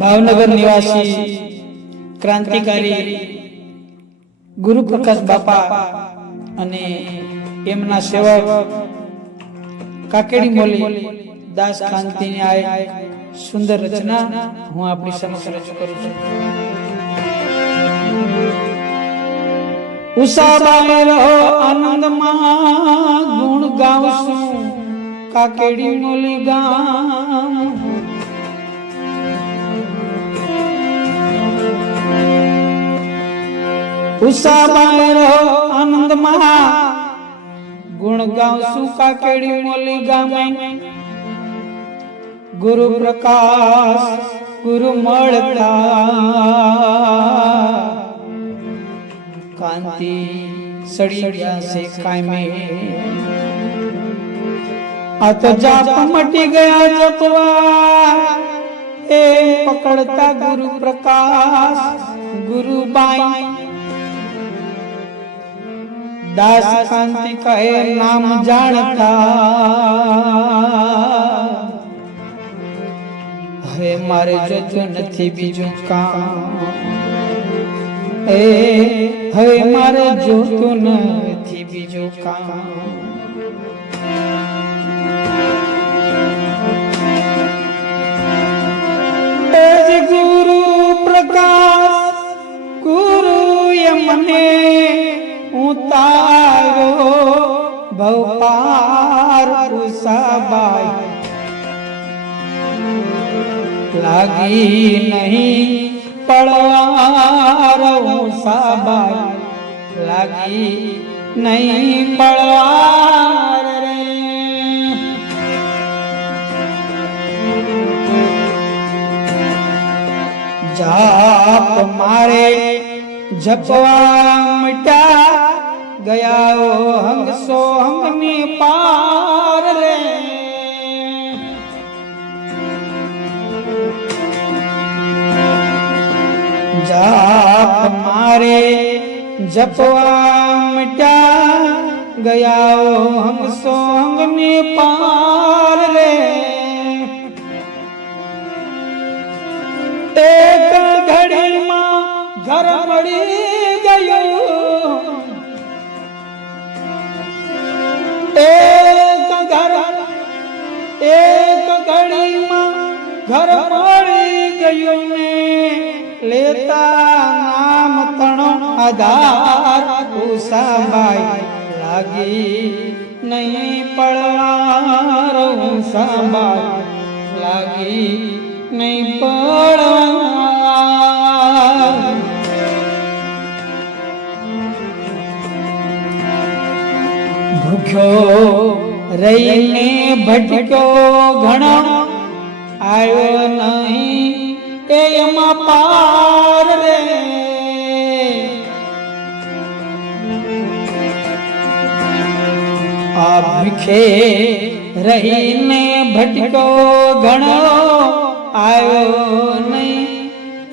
ભાવનગર નિવાસી ક્રાંતિકારી ગુરુ પ્રકાશ બાપા અને એમના સેવક કાકેડી મોલી દાસ કાંતિની આ સુંદર રચના હું આપણી સમક્ષ રજૂ કરું છું। ઉષાબાઈ રહો આનંદમાં ગુણ ગાવશું કાકેડી મોલી ગામ। ઉષાબાઈ રહો આનંદમાં ગુણ ગાવશું કાકેડી મોલી ગામે। ગુરુ પ્રકાશ ગુરુ મળતા કાંતિ સડી ગયા છે કાયમે। આ તો જાપ મટી ગયા જપવા એ પકડતા ગુરુ પ્રકાશ ગુરુ બાઈ। દાસ કાંતિ કહે નામ જાણતા હે મારે જોતું નથી બીજું કામ। હવે મારે જોતું નથી બીજું કામ। ગુરુ પ્રકાશ ગુરુ એ મને ઉતારો ભવપાર ઉષાબાઈ લાગી નહીં પડવાર ઉષાબાઈ લાગી નહીં પડવાર રે। જાપ મારે જપવા મટા ગયા હંગ સોહંગની પાર રે। જાપ મારે જપવા મટા ગયા હંગ સોહંગની પાર રે। એક ઘડીમાં ઘર મળી ગયું એક ઘડીમાં ઘર મળી ગયું ને લેતા નામ તણો આધાર ઉષાબાઈ લાગી નહીં પડવાર ઉષાબાઈ લાગી નહીં પડવાર। ભૂખ્યો રહીને ભટક્યો ઘણો આવ્યો નહીં એમાં પાર રે। આ ભૂખે રહીને ભટક્યો ઘણો આવ્યો નહીં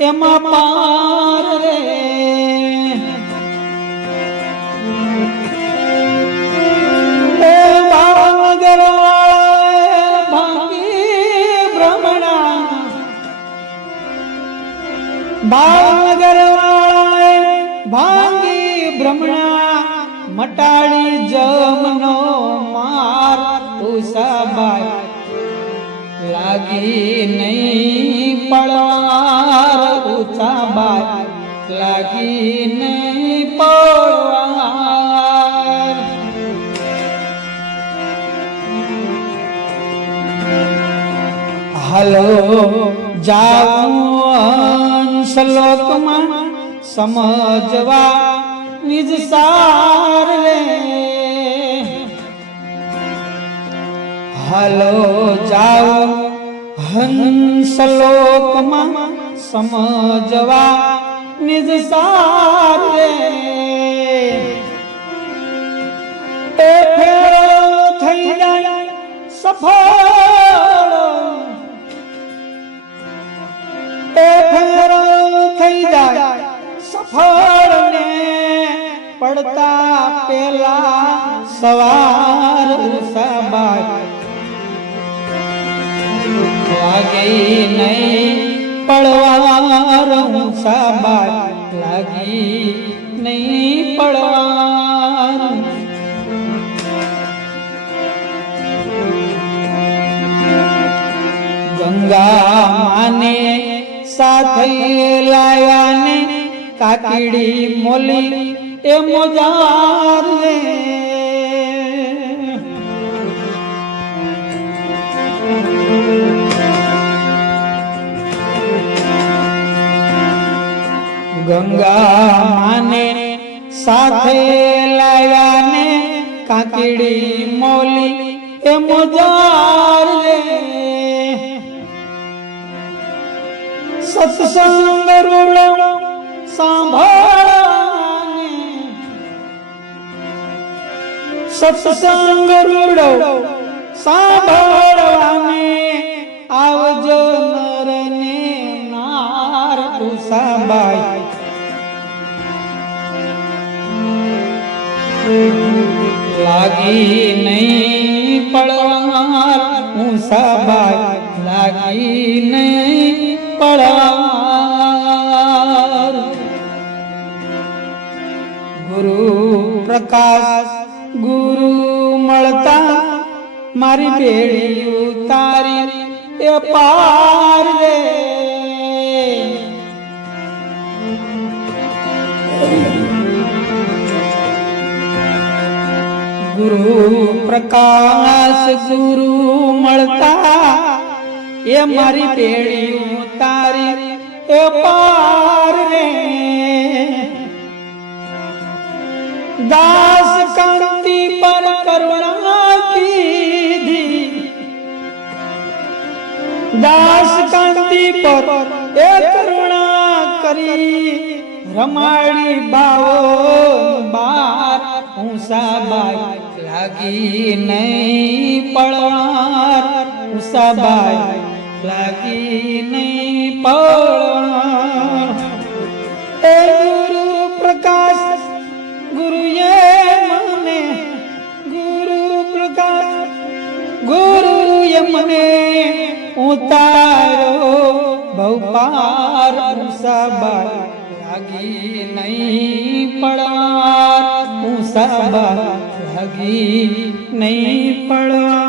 એમાં પાર રે। ભાવનગર ભાંગી ભ્રમણા ભાવનગર ભાંગી ભ્રમણા મટાડી જમનો માર ઉષાબાઈ લાગી નહીં પડવાર ઉષાબાઈ લાગી નહીં પડવાર। હાલો જાઉં શ્લોકમાં સમજવા નિજ સાર રે। હાલો જાઓ હંસલોકમાં સમજવા નિજ સાર રે। એ ફેરો થઈ જાય સફળ એ ફેરો થઈ જાય સફળ ને પડતા પેલા સવાર ઉષાબાઈ લાગી નહીં પડવાર સાબાઈ લાગી નહીં પડવાર ગંગા માને સાથે લાયા ને કાકડી મોલી એ મોજાર રે ગંગા માને સાથે લાયા ને કાકડી મોલી એ મોજાર રે સત્સંગ રૂડો સાંભળને સત્સંગ રૂડો સાંભળવાને આવજો નર ને નાર ઉષાબાઈ લાગી નહીં પડવાર ઉષાબાઈ લાગી નહીં પડવાર ગુરુ પ્રકાશ ગુરુ મળતા મારી બેડી ઉતારી એ પાર રે ગુરુ પ્રકાશ ગુરુ મળતા એ મારી બેડી ઉતારી એ પાર રે દાસ કાંતિ પર કરુણા કીધી દાસ કાંતિ પર એ કરુણા કરી રમાડી બાવો બાર ઉષાબાઈ લાગી નહીં પડવાર ઉષાબાઈ લાગી નહીં પડવાર એ ગુરુ પ્રકાશ ગુરુએ મને ગુરુ પ્રકાશ ગુરુએ મને ઉતારો ભવપાર ઉષાબાઈ લાગી નહીં પડવાર ઉષાબાઈ લાગી નહીં પડવાર